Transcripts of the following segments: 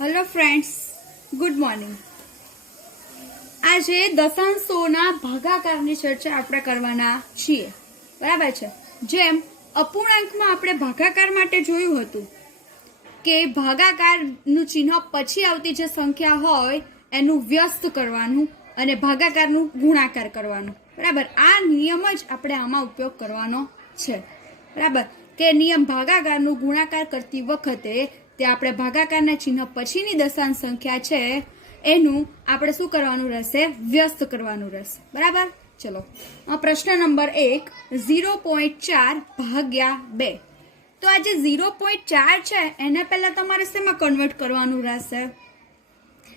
Hello friends, good morning. આજે દશાંશોના ભાગાકારની ચર્ચા આપણે કરવાના છીએ. બરાબર છે. જેમ અપૂર્ણાંકમાં આપણે ભાગાકાર માટે જોયું હતું કે ભાગાકારનું ચિહ્ન પછી આવતી જે સંખ્યા હોય એનું વ્યસ્ત કરવાનું અને ભાગાકારનું ગુણાકાર કરવાનું. બરાબર, આ નિયમ જ આપણે આમાં ઉપયોગ કરવાનો છે. બરાબર, કે નિયમ ભાગાકારનું ગુણાકાર કરતી વખતે તે આપણે ભાગાકારના ચિહ્ન પછીની દશાંશ સંખ્યા છે એનું આપણે શું કરવાનું રહેશે? વ્યસ્ત કરવાનું રહેશે. બરાબર, ચલો પ્રશ્ન નંબર 1, 0.4 ભાગ્યા 2. તો આ જે 0.4 છે એને પહેલા તમારે શેમાં કન્વર્ટ કરવાનું રહેશે?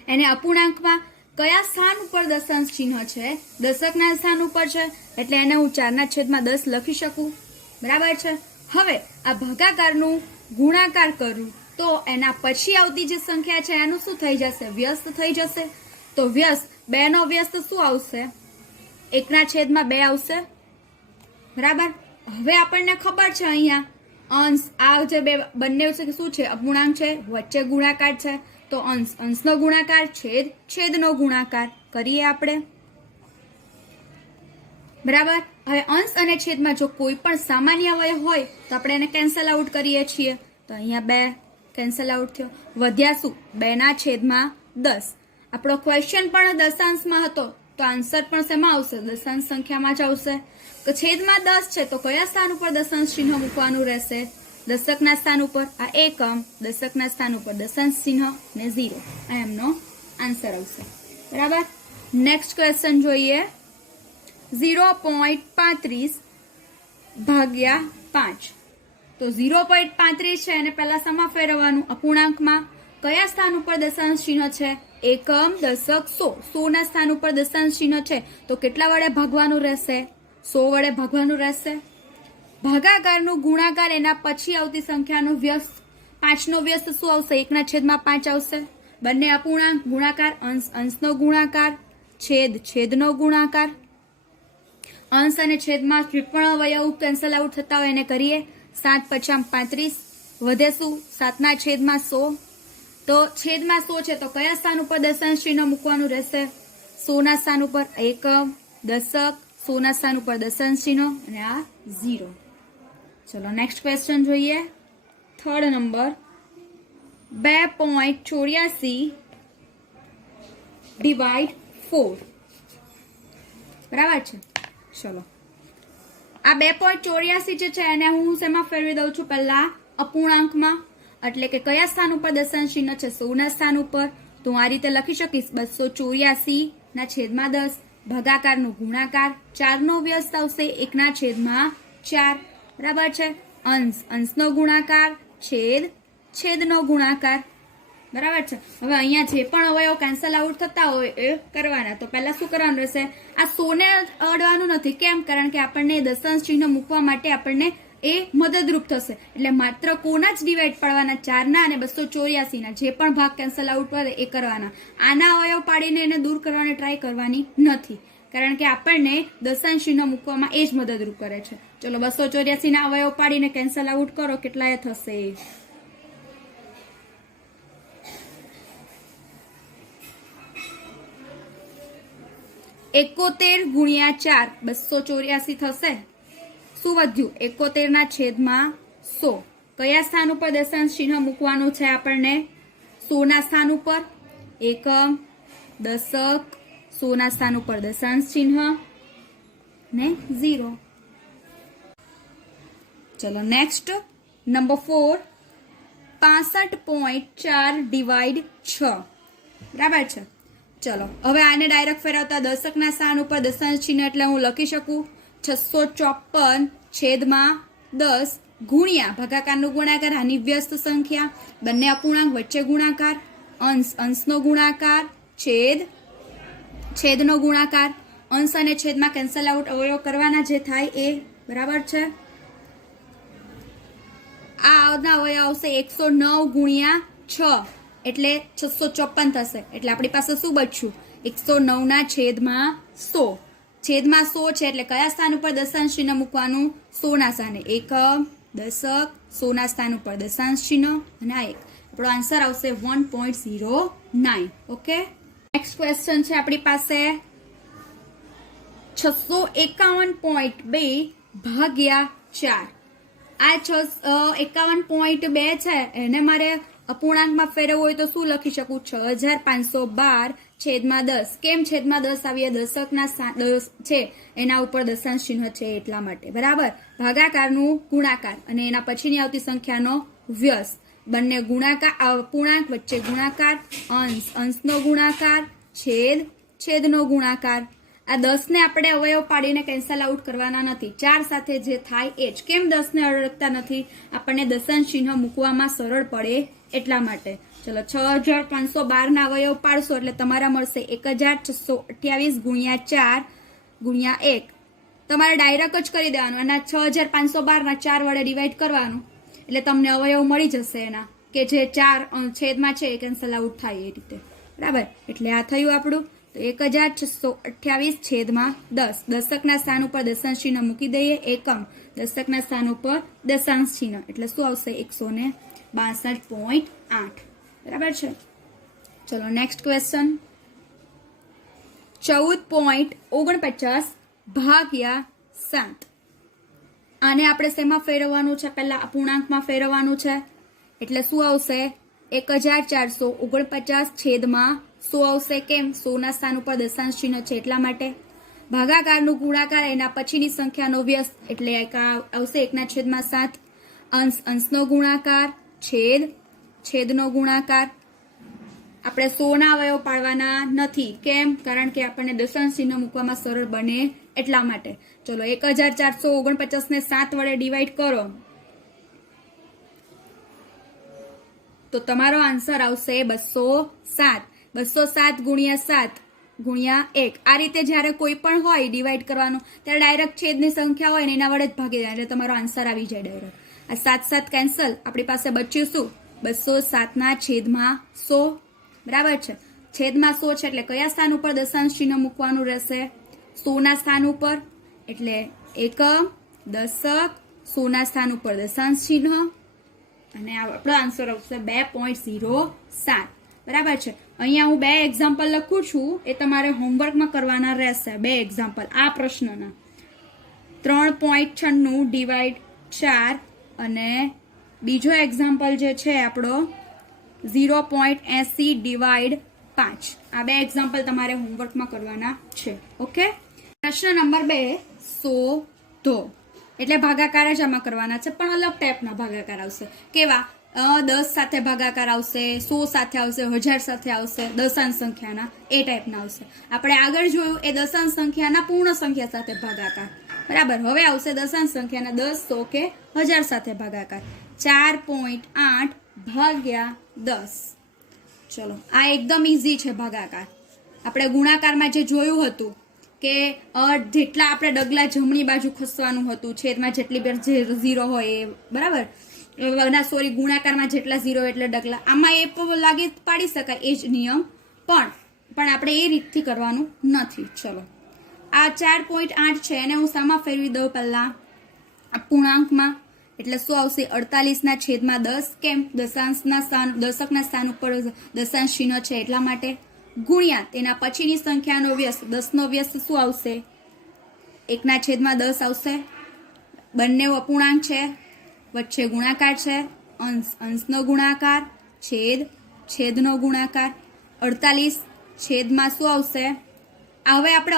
એને અપૂર્ણાંકમાં કયા સ્થાન ઉપર દશાંશ ચિહ્ન છે? દશકના સ્થાન ઉપર છે, એટલે એને હું 4/10 લખી શકું. બરાબર છે. હવે આ ભાગાકારનું ગુણાકાર કરું તો એના પછી આવતી જે સંખ્યા છે એનું શું થઈ જશે? વ્યસ્ત થઈ જશે. તો વ્યસ્ત 2 નો વ્યસ્ત શું આવશે? 1/2 આવશે. બરાબર, હવે આપણને ખબર છે અહીંયા અંશ આ જે બંને છે શું છે? અપૂર્ણાંક છે, વચ્ચે ગુણાકાર છે. તો અંશનો ગુણાકાર, છેદનો ગુણાકાર કરીએ આપણે. બરાબર, હવે અંશ અને છેદમાં જો કોઈ પણ સામાન્ય અવયવ હોય તો આપણે એને કેન્સલ આઉટ કરીએ છીએ. તો અહીંયા 2 કેન્સલ આઉટ થયો. વધ્યા શું? 2/10. આપણો ક્વેશ્ચન પણ દશાંશમાં હતો તો આન્સર પણ શેમાં આવશે? દશાંશ સંખ્યામાં જ આવશે. તો છેદમાં 10 છે તો કયા સ્થાન ઉપર દશાંશ ચિહ્ન મૂકવાનું રહેશે? દશકના સ્થાન ઉપર આ એકમ, દશકના સ્થાન ઉપર દશાંશ ચિહ્ન ને 0. આ એમનો આન્સર આવશે. બરાબર, નેક્સ્ટ ક્વેશ્ચન જોઈએ. 0.35 ભાગ્યા 5. તો 0.35 છે એને પહેલા શેમાં ફેરવવાનું? અપૂર્ણાંકમાં. કયા સ્થાન ઉપર દશાંશ ચિહ્ન છે? એકમ, દશક, 100. 100 ના સ્થાન ઉપર દશાંશ ચિહ્ન છે તો કેટલા વડે ભાગવાનું રહેશે? 100 વડે ભાગવાનું રહેશે. ભાગાકારનું ગુણાકાર એના પછી આવતી સંખ્યાનો વ્યસ્ત. 5 નો વ્યસ્ત શું આવશે? 1/5 આવશે. બંને અપૂર્ણાંક, ગુણાકાર, અંશનો ગુણાકાર, છેદનો ગુણાકાર. અંશ અને છેદમાં ત્રિકોણ અવયવ કેન્સલ આઉટ થતા હોય એને કરીએ. 7×5 = 35. વધે શું? 7/100. તો છેદમાં 100 છે તો કયા સ્થાન ઉપર દશાંશ ચિહ્ન મૂકવાનું રહેશે? 100 ના સ્થાન ઉપર એકમ, દશક, 100 ના સ્થાન ઉપર દશાંશ ચિહ્ન અને આ 0. ચલો નેક્સ્ટ ક્વેશ્ચન જોઈએ. Third number 2.84 divide 4. બરાબર છે. ચલો આ 2.84 જે છે એને હું શેમાં ફેરવી દઉં છું? પહેલા અપૂર્ણાંકમાં. એટલે કે કયા સ્થાન ઉપર દશાંશ ચિહ્ન છે? 100 ના સ્થાન ઉપર. તો હું આ રીતે લખી શકીશ 284/10. ભાગાકારનો ગુણાકાર, 4 નો વ્યસ્ત આવશે, 1/4. બરાબર છે. અંશનો ગુણાકાર, છેદનો ગુણાકાર. બરાબર છે. હવે અહીંયા જે પણ અવયવ કેન્સલ આઉટ થતા હોય એ કરવાના. તો પહેલા શું કરવાનું રહેશે? આ 100 ને અડવાનું નથી. કેમ? કારણ કે આપણને દશાંશ ચિહ્ન મૂકવા માટે આપણને એ મદદરૂપ થશે. એટલે માત્ર કોના જ ડિવાઈડ પાડવાના? 4 ના અને 284 ના. જે પણ ભાગ કેન્સલ આઉટ પડે એ કરવાના. આના અવયવ પાડીને એને દૂર કરવાની ટ્રાય કરવાની નથી, કારણ કે આપણને દશાંશ ચિહ્ન મૂકવામાં એ જ મદદરૂપ કરે છે. ચલો 284 ના અવયવ પાડીને કેન્સલ આઉટ કરો. કેટલાય થશે? 71 × 4 284 થશે. શું વધ્યું? 71/100. કયા સ્થાન ઉપર દશાંશ ચિહ્ન મૂકવાનું છે આપણને? 100 ના સ્થાન ઉપર એકમ, દશક, 100 ના સ્થાન ઉપર દશાંશ ચિહ્ન ને 0. ચલો નેક્સ્ટ નંબર 4, 65.4 ડિવાઇડ 6. બરાબર છે. ચલો હવે આને ડાયરેક્ટ ફેરવતા દશકના સ્થાન ઉપર દશાંશ ચિહ્ન એટલે હું લખી શકું 654/10 ગુણ્યા ભાગાકારનો ગુણાકાર, આની વ્યસ્ત સંખ્યા, બંને અપૂર્ણાંક, વચ્ચે ગુણાકાર, અંશનો ગુણાકાર, છેદનો ગુણાકાર. અંશ અને છેદમાં કેન્સલ આઉટ અવયવ કરવાના જે થાય એ. બરાબર છે. આ અવયવ આવશે 109 × 6 એટલે 654 થશે. એટલે આપણી પાસે શું બચ્યું? 109/100. છેદમાં 100 છે એટલે કયા સ્થાન ઉપર દશાંશ ચિહ્ન મૂકવાનું? 100 ના સ્થાને એકમ, દશક, 100 ના સ્થાન ઉપર દશાંશ ચિહ્ન અને આ 1. આપણો આન્સર આવશે 1.09. ઓકે, નેક્સ્ટ ક્વેશ્ચન છે આપણી પાસે 651.2 ભાગ્યા 4. આ 651.2 છે એને મારે અપૂર્ણાંકમાં ફેરવવું હોય તો શું લખી શકું? 6512 છેદમાં 10. કેમ છેદમાં 10 આવીએ? દશકના 10 છે એના ઉપર દશાંશ ચિહ્ન છે એટલા માટે. બરાબર, ભાગાકારનું ગુણાકાર અને એના પછીની આવતી સંખ્યાનો વ્યસ્ત, બંને ગુણાકાર, અપૂર્ણાંક વચ્ચે ગુણાકાર, અંશ, અંશનો ગુણાકાર, છેદ, છેદનો ગુણાકાર. આ 10 ને આપણે અવયવ પાડીને કેન્સલ આઉટ કરવાના નથી. 4 સાથે જે થાય એ જ. કેમ 10 ને અડકતા નથી? આપણને દશાંશ ચિહ્ન મૂકવામાં સરળ પડે એટલા માટે. ચલો 6512 ના અવયવ પાડશો એટલે તમારા મળશે 1628 ગુણ્યા 4 ગુણ્યા 1. તમારે ડાયરેક્ટ જ કરી દેવાનું અને 6512 ના 4 વડે ડિવાઈડ કરવાનું એટલે તમને અવયવ મળી જશે એના, કે જે 4 છેદમાં છે એ કેન્સલ આઉટ થાય એ રીતે. બરાબર, એટલે આ થયું આપણું. તો 1628 છેદમાં 10. દશકના સ્થાન ઉપર દશાંશ ચિહ્ન મૂકી દઈએ. એકમ, દશકના સ્થાન ઉપર દશાંશ ચિહ્ન એટલે શું આવશે? 162.8. બરાબર છે. ચલો નેક્સ્ટ ક્વેશ્ચન 14.49 ભાગ્યા 7. આને આપણે શેમાં ફેરવવાનું છે? પહેલા અપૂર્ણાંકમાં ફેરવવાનું છે એટલે શું આવશે? 1449 છેદમાં 100 આવશે. કેમ? 100 ના સ્થાન ઉપર દશાંશ ચિહ્ન છે એટલા માટે. ભાગાકારનું ગુણાકાર એના પછીની સંખ્યાનો વ્યસ્ત એટલે આવશે 1/7. અંશ, અંશનો ગુણાકાર, છેદ, છેદનો ગુણાકાર. આપણે 100 ના અવયવ પાડવાના નથી. કેમ? કારણ કે આપણને દશાંશ ચિહ્ન મૂકવામાં સરળ બને એટલા માટે. ચલો 1449 ને 7 વડે ડિવાઈડ કરો તો તમારો આન્સર આવશે 207. 207 ગુણ્યા 7 ગુણ્યા 1. આ રીતે જ્યારે કોઈ પણ હોય ડિવાઈડ કરવાનું ત્યારે ડાયરેક્ટ છેદની સંખ્યા હોય ને એના વડે જ ભાગી જાય એટલે તમારો આન્સર આવી જાય ડાયરેક્ટ. આ 7 કેન્સલ, આપણી પાસે બચ્યું શું? 207 ના છેદમાં 100. બરાબર છે, છેદમાં 100 છે એટલે કયા સ્થાન ઉપર દશાંશ ચિહ્ન મૂકવાનું રહેશે? 100 ના સ્થાન ઉપર એટલે એકમ, દશક, 100 ના સ્થાન ઉપર દશાંશ ચિહ્ન અને આપણો આન્સર આવશે 2.07. બરાબર છે. અહીંયા હું 2 એક્ઝામ્પલ લખું છું, એ તમારે હોમવર્કમાં કરવાના રહેશે. 2 એક્ઝામ્પલ આ પ્રશ્નના 3.96 ડિવાઈડ 4 અને બીજો એક્ઝામ્પલ જે છે આપણો 0.80 ડિવાઈડ 5. આ 2 એક્ઝામ્પલ તમારે હોમવર્કમાં કરવાના છે. ઓકે, પ્રશ્ન નંબર 2 શોધો. એટલે ભાગાકાર જ આમાં કરવાના છે પણ અલગ ટાઈપના ભાગાકાર આવશે. કેવા? 10 સાથે ભાગાકાર આવશે, 100 સાથે આવશે, 1000 સાથે આવશે, દશાંશ સંખ્યાના એ ટાઈપના આવશે. આપણે આગળ જોયું એ દશાંશ સંખ્યાના પૂર્ણ સંખ્યા સાથે ભાગાકાર. બરાબર, હવે આવશે દશાંશ સંખ્યાના 10, 100 કે 1000 સાથે ભાગાકાર. 4.8 ભાગ્યા 10. ચલો આ એકદમ ઈઝી છે ભાગાકાર. આપણે ગુણાકારમાં જે જોયું હતું કે જેટલા આપણે ડગલા જમણી બાજુ ખસવાનું હતું, છેદમાં જેટલી બે 0 હોય એ. બરાબર, ગુણાકારમાં જેટલા 0 એટલે ડગલા. આમાં એ લાગી પાડી શકાય એ જ નિયમ, પણ આપણે એ રીતથી કરવાનું નથી. ચલો આ 4.8 છે એને હું શામાં ફેરવી દઉં? પહેલા અપૂર્ણાંકમાં એટલે શું આવશે? 48 ના છેદમાં 10. કેમ? દશાંશના દશકના સ્થાન ઉપર દશાંશ ચિહ્ન છે એટલા માટે. ગુણ્યા તેના પછીની સંખ્યાનો વ્યસ્ત. 10 નો વ્યસ્ત શું આવશે? 1/10 આવશે. બંને અપૂર્ણાંક છે, વચ્ચે ગુણાકાર છે, અંશ, અંશનો ગુણાકાર, છેદ, છેદનો ગુણાકાર. 48 છેદમાં શું આવશે? હવે આપણે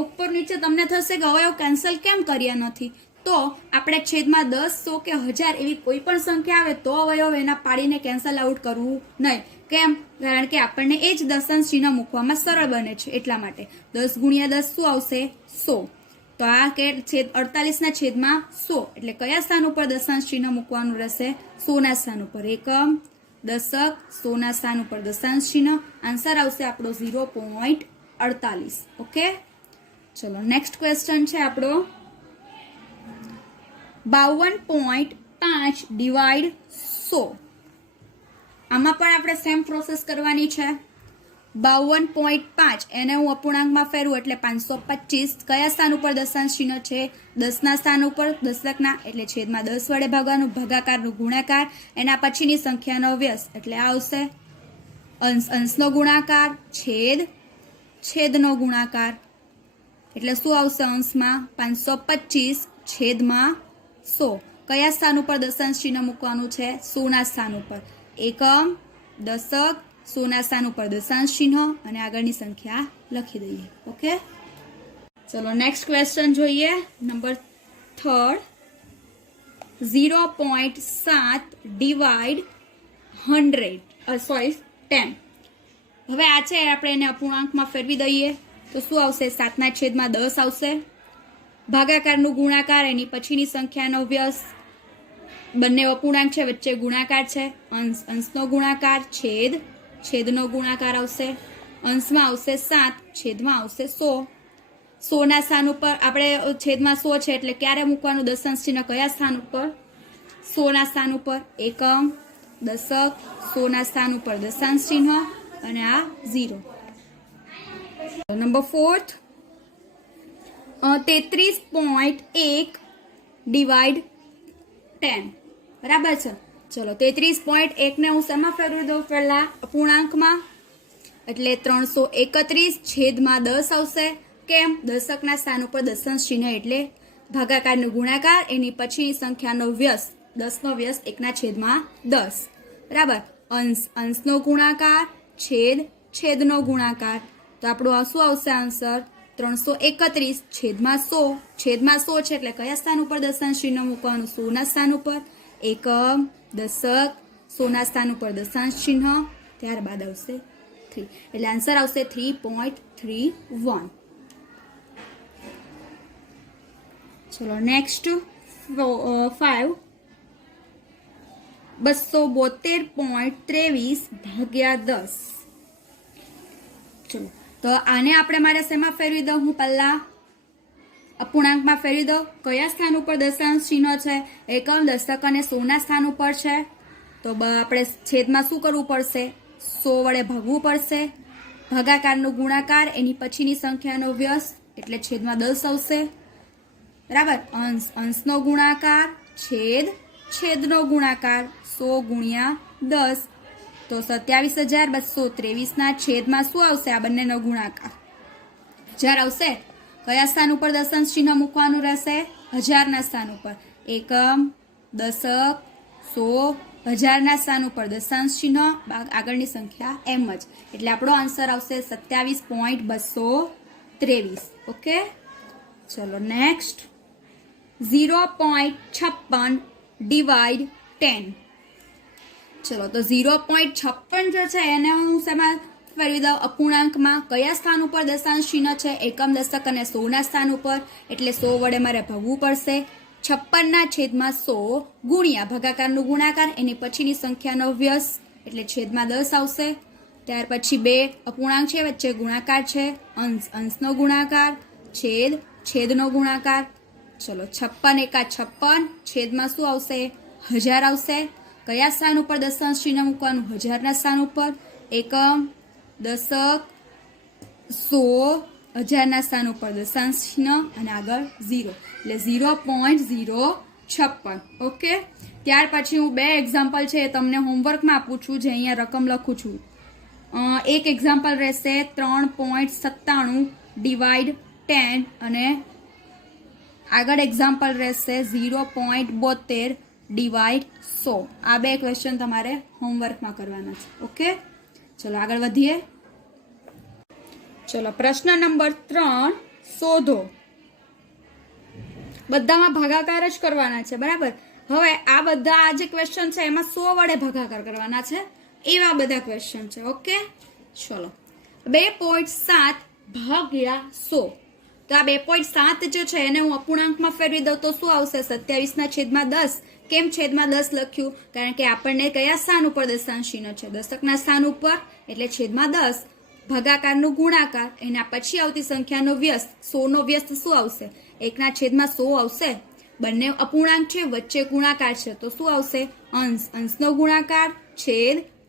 ઉપર નીચે તમને થશે કે અવયવ કેન્સલ કેમ કર્યા નથી? તો આપણે છેદમાં 10, 100 કે 1000 એવી કોઈ પણ સંખ્યા આવે તો અવયવ એના પાડીને કેન્સલ આઉટ કરવું નહીં. કેમ? કારણ કે આપણને એ જ દશાંશ ચિહ્ન મૂકવામાં સરળ બને છે એટલા માટે. 10 ગુણ્યા 10 શું આવશે? 100. તો આ કે 48 ના છેદમાં 100 એટલે કયા સ્થાન ઉપર દશાંશ ચિહ્ન મૂકવાનું રહેશે? 100 ના સ્થાન ઉપર એકમ, દશક, 100 ના સ્થાન ઉપર દશાંશ ચિહ્ન. આન્સર આવશે આપણો 0.48. ઓકે, ચલો નેક્સ્ટ ક્વેશ્ચન છે આપણો 52.5 ડિવાઈડ 100. આમાં પણ આપણે સેમ પ્રોસેસ કરવાની છે. 52.5 એને હું અપૂર્ણાંકમાં ફેરવું એટલે 525 કયા સ્થાન ઉપર દશાંશ ચિહ્ન છે 10ના સ્થાન ઉપર દશકના એટલે છેદમાં 10 વડે ભાગવાનું ભાગાકારનું ગુણાકાર એના પછીની સંખ્યાનો વ્યસ્ત એટલે આ આવશે અંશનો ગુણાકાર છેદનો ગુણાકાર એટલે શું આવશે અંશમાં 525 છેદમાં 100 કયા સ્થાન ઉપર દશાંશ ચિહ્ન મૂકવાનું છે 100ના સ્થાન ઉપર એકમ દશક 100ના સ્થાન ઉપર દશાંશ ચિહ્ન અને આગળની સંખ્યા લખી દઈએ ઓકે ચલો નેક્સ્ટ ક્વેશ્ચન જોઈએ નંબર 3 0.7 ડિવાઈડ 10 હવે આ છે આપણે એને અપૂર્ણાંકમાં ફેરવી દઈએ તો શું આવશે 7ના છેદમાં 10 આવશે ભાગાકારનું ગુણાકાર એની પછીની સંખ્યાનો વ્યસ્ત બંને અપૂર્ણાંક છે વચ્ચે ગુણાકાર છે અંશનો ગુણાકાર છેદનો ગુણાકાર આવશે અંશમાં આવશે 7 છેદમાં આવશે 100ના સ્થાન ઉપર આપણે છેદમાં 100 છે એટલે ક્યારે મૂકવાનું દશાંશ ચિહ્ન કયા સ્થાન ઉપર 100ના સ્થાન ઉપર એકમ દશક 100ના સ્થાન ઉપર દશાંશ ચિહ્ન અને આ 0 નંબર 4 33.1 ડિવાઈડ 10 બરાબર છે ચલો 33.1 ને હું શેમાં ફેરવી દઉં પહેલા અપૂર્ણાંકમાં એટલે 331 છેદમાં 10 આવશે કેમ દશકના સ્થાન ઉપર દશાંશ ચિહ્ન એટલે ભાગાકારનું ગુણાકાર એની પછીની સંખ્યાનો વ્યસ્ત 10નો વ્યસ્ત 1ના છેદમાં 10 બરાબર અંશનો ગુણાકાર છેદનો ગુણાકાર તો આપણું શું આવશે આન્સર 331 છેદમાં 100 છે એટલે કયા સ્થાન ઉપર દશાંશ ચિહ્ન મૂકવાનું 100ના સ્થાન ઉપર એકમ દશક 100ના સ્થાન ઉપર દશાંશ ચિહ્ન ત્યારબાદ આવશે 3 એટલે આન્સર આવશે 3.31 ચલો નેક્સ્ટ 5 272.23 ભાગ્યા 10 ચલો તો આને આપણે મારે શેમાં ફેરવી દઉં હું પહેલા અપૂર્ણાંકમાં ફેરવી દઉં કયા સ્થાન ઉપર દશાંશ ચિહ્ન છે એકમ દશક અને 100ના સ્થાન ઉપર છે તો આપણે છેદમાં શું કરવું પડશે 100 વડે ભાગવું પડશે ભાગાકારનું ગુણાકાર એની પછીની સંખ્યાનો વ્યસ્ત એટલે છેદમાં 10 આવશે બરાબર અંશનો ગુણાકાર છેદનો ગુણાકાર 100 ગુણ્યા 10 તો 27,223ના છેદમાં શું આવશે આ બંનેનો ગુણાકાર 1000 આવશે કયા સ્થાન ઉપર દશાંશ ચિહ્ન મૂકવાનું રહેશે 1000ના સ્થાન ઉપર એકમ દશક 100 1000ના સ્થાન ઉપર દશાંશ ચિહ્ન આગળની સંખ્યા એમ જ એટલે આપણો આન્સર આવશે 27.223 ઓકે ચલો નેક્સ્ટ 0.56 ડિવાઈડ 10 ચલો તો 0.56 જે છે એને હું શેમાં ફેરવી દઉં અપૂર્ણાંકમાં કયા સ્થાન ઉપર દશાંશ ચિહ્ન છે એકમ દશક અને 100ના સ્થાન ઉપર એટલે 100 વડે મારે ભાગવું પડશે 56ના છેદમાં 100 ગુણ્યા ભાગાકારનું ગુણાકાર એની પછીની સંખ્યાનો વ્યસ્ત એટલે છેદમાં 10 આવશે ત્યાર પછી બે અપૂર્ણાંક છે વચ્ચે ગુણાકાર છે અંશનો ગુણાકાર છેદનો ગુણાકાર ચલો 56 એકા 56 છેદમાં શું આવશે 1000 આવશે કયા સ્થાન ઉપર દશાંશ ચિહ્ન મૂકવાનું 1000ના સ્થાન ઉપર એકમ દશક 100 1000ના સ્થાન ઉપર દશાંશ ચિહ્ન અને આગળ 0 એટલે 0.056 ઓકે ત્યાર પછી હું બે એક્ઝામ્પલ છે તમને હોમવર્કમાં આપું છું જે અહીંયા રકમ લખું છું એક એક્ઝામ્પલ રહેશે 3.97 ડિવાઈડ 10 અને આગળ એક્ઝામ્પલ રહેશે 0.72 ડિવાઈડ 100 આ બે ક્વેશ્ચન તમારે હોમવર્કમાં કરવાના છે ઓકે ચલો આગળ વધીએ ચલો પ્રશ્ન નંબર 3 શોધો બધામાં ભાગાકાર જ કરવાના છે બરાબર હવે આ બધા જે ક્વેશ્ચન છે એમાં 100 વડે ભાગાકાર કરવાના છે એવા બધા ક્વેશ્ચન છે ઓકે ચલો 2.7 ભાગ્યા 100 તો આ 2.7 જે છે એને હું અપૂર્ણાંકમાં ફેરવી દઉં તો શું આવશે 27ના છેદમાં 10 કેમ છેદમાં 10 લખ્યું કારણ કે આપણને કયા સ્થાન ઉપર દશાંશ ચિહ્ન છે દશકના સ્થાન ઉપર એટલે છેદમાં 10 ભાગાકારનું ગુણાકાર એના પછી આવતી સંખ્યાનો વ્યસ્ત 100નો વ્યસ્ત શું આવશે 1ના છેદમાં 100 આવશે બંને અપૂર્ણાંક છે વચ્ચે ગુણાકાર છે તો શું આવશે અંશનો ગુણાકાર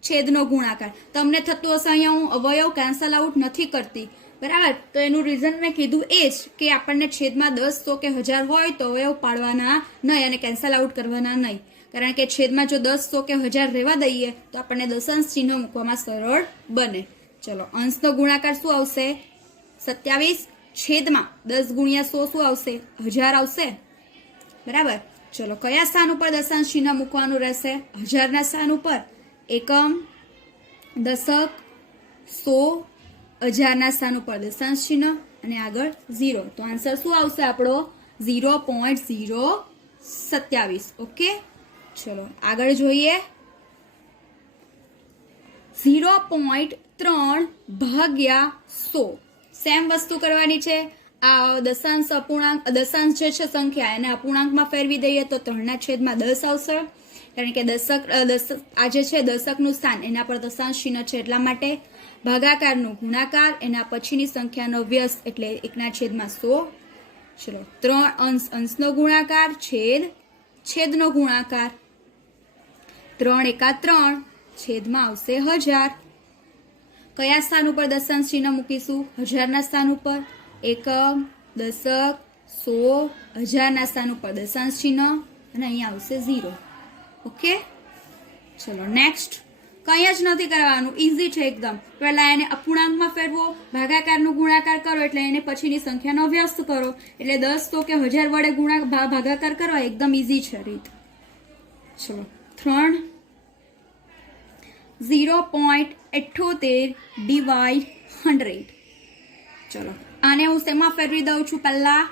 છેદનો ગુણાકાર. તમને થતું હશે અહીંયા હું અવયવ કેન્સલ આઉટ નથી કરતી, બરાબર? તો એનું રીઝન મેં કીધું એ જ કે આપણને છેદમાં 10, 100 કે 1000 હોય તો અવયવ પાડવાના નહીં અને કેન્સલ આઉટ કરવાના નહીં. કારણ કે છેદમાં જો 10, 100 કે 1000 રહેવા દઈએ તો આપણને દશાંશ ચિહ્ન મૂકવામાં સરળ બને. ચલો, અંશનો ગુણાકાર શું આવશે? 27. છેદમાં 10 ગુણ્યા 100 શું આવશે? 1000 આવશે, બરાબર? ચલો, કયા સ્થાન ઉપર દશાંશ ચિહ્ન મૂકવાનું રહેશે? 1000ના સ્થાન ઉપર એકમ, દશક, 100, 1000ના સ્થાન ઉપર દશાંશ ચિહ્ન અને આગળ 0. તો આન્સર શું આવશે આપણો? 0.027. ઓકે, ચલો આગળ જોઈએ. 0.3 ભાગ્યા 100. સેમ વસ્તુ કરવાની છે. આ દશાંશ અપૂર્ણાંક, દશાંશ જે છે સંખ્યા એને અપૂર્ણાંકમાં ફેરવી દઈએ તો 3/10 આવશે. કારણ કે આ જે છે દશકનું સ્થાન એના પર દશાંશ ચિહ્ન છે એટલા માટે. ભાગાકારનું ગુણાકાર એના પછીની સંખ્યાનો વ્યસ્ત એટલે 1/100. ચલો, 3 અંશ, અંશનો ગુણાકાર, છેદ, છેદનો ગુણાકાર. 3 એકા 3, છેદમાં આવશે 1000. કયા સ્થાન ઉપર દશાંશ ચિહ્ન મૂકીશું? 1000ના સ્થાન ઉપર એકમ, દશક, 100, 1000ના સ્થાન ઉપર દશાંશ ચિહ્ન અને અહીંયા આવશે 0. ઓકે, ચલો નેક્સ્ટ. કંઈ જ નથી કરવાનું, ઇઝી છે એકદમ. પહેલા એને અપૂર્ણાંકમાં ફેરવો, ભાગાકારનું ગુણાકાર કરો એટલે એને પછીની સંખ્યાનો વ્યસ્ત કરો એટલે 10, 100 કે 1000 વડે ભાગાકાર કરવા એકદમ ઇઝી છે રીત. ચલો, 3 0.78 ડિવાઈડ 100. ચલો, આને હું શેમાં ફેરવી દઉં છું? પહેલા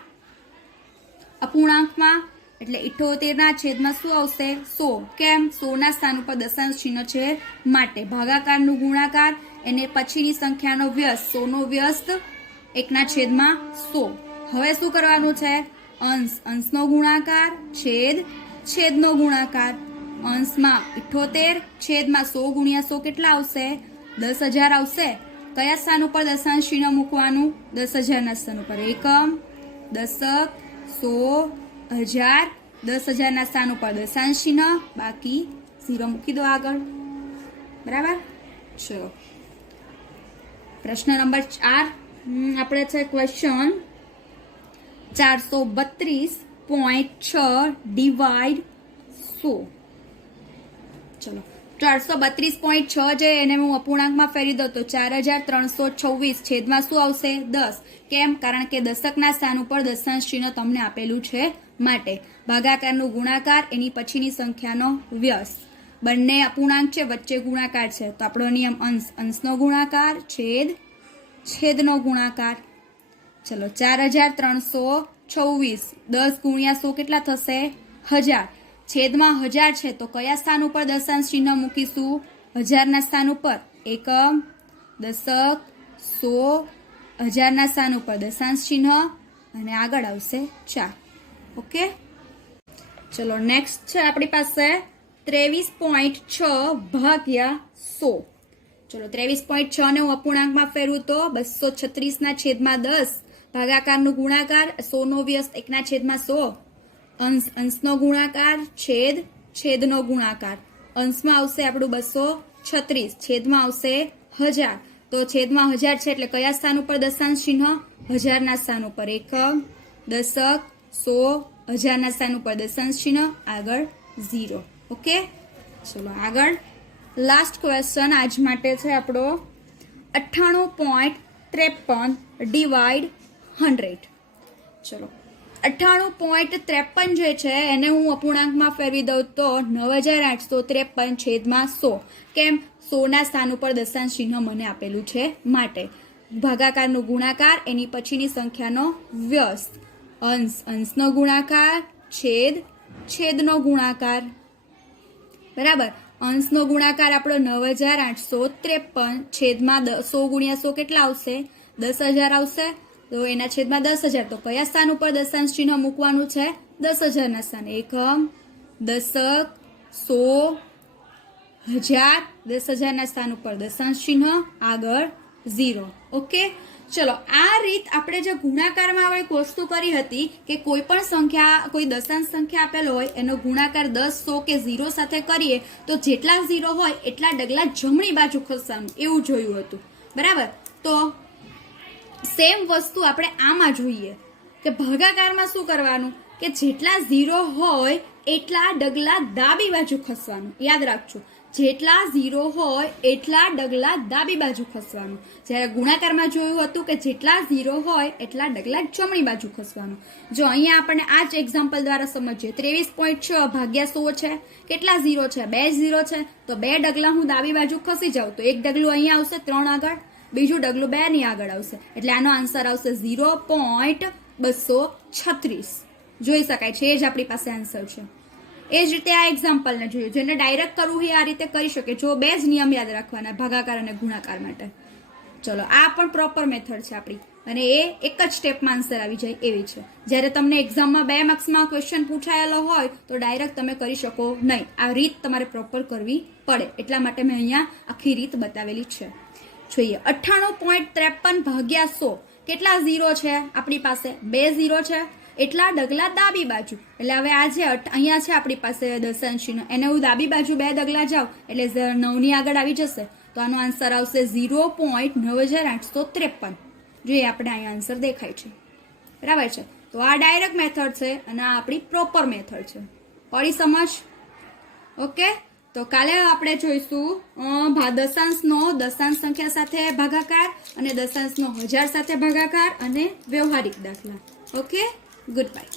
અપૂર્ણાંકમાં એટલે 78ના છેદમાં શું આવશે? 100. કેમ? 100ના સ્થાન ઉપર દશાંશ ચિહ્ન છે માટે. ભાગાકારનું ગુણાકાર એને પછીની સંખ્યાનો વ્યસ્ત, 100નો વ્યસ્ત 1/100. હવે શું કરવાનું છે? અંશ, અંશનો ગુણાકાર, છેદ, છેદનો ગુણાકાર. અંશમાં 78, છેદમાં 100 ગુણ્યા 100 કેટલા આવશે? 10,000 આવશે. કયા સ્થાન ઉપર દશાંશ ચિહ્ન મૂકવાનું? 10,000ના સ્થાન ઉપર એકમ, દશક, 100, 1000. 10,000ના સ્થાન ઉપર દશાંશ ચિહ્ન, બાકી 0 મૂકી દો આગળ, બરાબર? ચલો, પ્રશ્ન નંબર 4 આપણે છે ક્વેશ્ચન 432.6 ડિવાઈડ 100. ચલો, 432.6 જે એને હું અપૂર્ણાંકમાં ફેરવી દઉં તો 4326 છેદમાં શું આવશે? 10. કેમ? કારણ કે દશકના સ્થાન ઉપર દશાંશ ચિહ્ન તમને આપેલું છે માટે. ભાગાકારનું ગુણાકાર એની પછીની સંખ્યાનો વ્યસ્ત. બંને અપૂર્ણાંક છે, વચ્ચે ગુણાકાર છે તો આપણો નિયમ અંશ, અંશનો ગુણાકાર, છેદ, છેદનો ગુણાકાર. ચલો, 4326 10 ગુણ્યા 100 કેટલા થશે? 1000. છેદમાં 1000 છે તો કયા સ્થાન ઉપર દશાંશ ચિહ્ન મૂકીશું? 1000ના સ્થાન ઉપર એકમ, દશક, 100, 1000ના સ્થાન ઉપર દશાંશ ચિહ્ન અને આગળ આવશે 4. ઓકે, ચલો નેક્સ્ટ છે આપણી પાસે 23.6 ભાગ્યા 100. ચલો, 23.6 ને હું અપૂર્ણાંકમાં ફેરવું તો 236ના છેદમાં 10. ભાગાકારનું ગુણાકાર, 100નો વ્યસ્ત 1/100. અંશ, અંશનો ગુણાકાર, છેદ, છેદનો ગુણાકાર. અંશમાં આવશે આપણું 236, છેદમાં આવશે 1000. તો છેદમાં 1000 છે એટલે કયા સ્થાન ઉપર દશાંશ ચિહ્ન? 1000ના સ્થાન ઉપર એકમ, દશક, 100, 1000ના સ્થાન ઉપર દશાંશ ચિહ્ન, આગળ 0. ઓકે, ચલો આગળ. લાસ્ટ ક્વેશ્ચન આજ માટે છે આપણો 98.53 ડિવાઈડ 100. ચલો, 98.53 જે છે એને હું અપૂર્ણાંકમાં ફેરવી દઉં તો 9853 છેદમાં 100. કેમ? 100ના સ્થાન ઉપર દશાંશ ચિહ્ન મને આપેલું છે માટે. ભાગાકારનું ગુણાકાર એની પછીની સંખ્યાનો વ્યસ્ત. અંશ, અંશનો ગુણાકાર, છેદ, છેદનો ગુણાકાર. બરાબર? અંશનો ગુણાકાર આપણો 9853 છેદમાં 100 ગુણ્યા 100 કેટલા આવશે? 10,000 આવશે. તો એના છેદમાં 10,000 તો કયા સ્થાન ઉપર દશાંશ ચિહ્ન મૂકવાનું છે? 10,000ના સ્થાન એકમ, દશક, 100, 1000. 10,000ના સ્થાન ઉપર દશાંશ ચિહ્ન, આગળ 0. ઓકે, ચલો આ રીત આપણે જે ગુણાકારમાં એક વસ્તુ કરી હતી કે કોઈ પણ સંખ્યા, કોઈ દશાંશ સંખ્યા આપેલો હોય એનો ગુણાકાર 10, 100 કે 0 સાથે કરીએ તો જેટલા 0 હોય એટલા ડગલા જમણી બાજુ ખસવાનું, એવું જોયું હતું. બરાબર. તો સેમ વસ્તુ આપણે આમાં જોઈએ કે ભાગાકારમાં શું કરવાનું કે જેટલા 0 હોય એટલા ડગલા ડાબી બાજુ ખસવાનું. યાદ રાખજો, જેટલા 0 હોય એટલા ડગલા ડાબી બાજુ ખસવાનું. જ્યારે ગુણાકારમાં જોયું હતું કે જેટલા 0 હોય એટલા ડગલા જમણી બાજુ ખસવાનું. જો અહીંયા આપણે આ જ એક્ઝામ્પલ દ્વારા સમજીએ. 23.6 ભાગ્યા 100 છે. કેટલા 0 છે? 2 0 છે. તો 2 ડગલા હું ડાબી બાજુ ખસી જાઉં તો એક ડગલું અહીંયા આવશે 3 આગળ, બીજું ડગલું 2 ની આગળ આવશે. એટલે આનો આન્સર આવશે 0.236. જોઈ શકાય છે, એ જ આપણી પાસે આન્સર છે. એ જ રીતે આ એક્ઝામ્પલને જોઈએ. જેને ડાયરેક્ટ કરવું એ આ રીતે કરી શકે. જો 2 જ નિયમ યાદ રાખવાના ભાગાકાર અને ગુણાકાર માટે. ચલો આ પણ પ્રોપર મેથડ છે આપણી અને એ એક જ સ્ટેપમાં આન્સર આવી જાય એવી છે. જ્યારે તમને એક્ઝામમાં 2 માર્ક્સમાં ક્વેશ્ચન પૂછાયેલો હોય તો ડાયરેક્ટ તમે કરી શકો નહીં. આ રીત તમારે પ્રોપર કરવી પડે. એટલા માટે મેં અહીંયા આખી રીત બતાવેલી છે. જોઈએ 98.53 ભાગ્યા 100. કેટલા 0 છે આપણી પાસે? 2 0 છે. એટલા ડગલા ડાબી બાજુ. એટલે હવે આ જે અહીંયા છે આપણી પાસે દશાંશ ચિહ્ન, એને હું ડાબી બાજુ 2 ડગલા જાઉં એટલે 9 ની આગળ આવી જશે. તો આનો આન્સર આવશે 0.9853. જોઈએ આપણે અહીંયા આન્સર દેખાય છે. બરાબર છે. તો આ ડાયરેક્ટ મેથડ છે અને આ આપણી પ્રોપર મેથડ છે. પડી સમજ? ઓકે. તો કાલે આપણે જોઈશું દશાંશનો દશાંશ સંખ્યા સાથે ભાગાકાર અને દશાંશનો 1000 સાથે ભાગાકાર અને વ્યવહારિક દાખલા. ઓકે. Goodbye.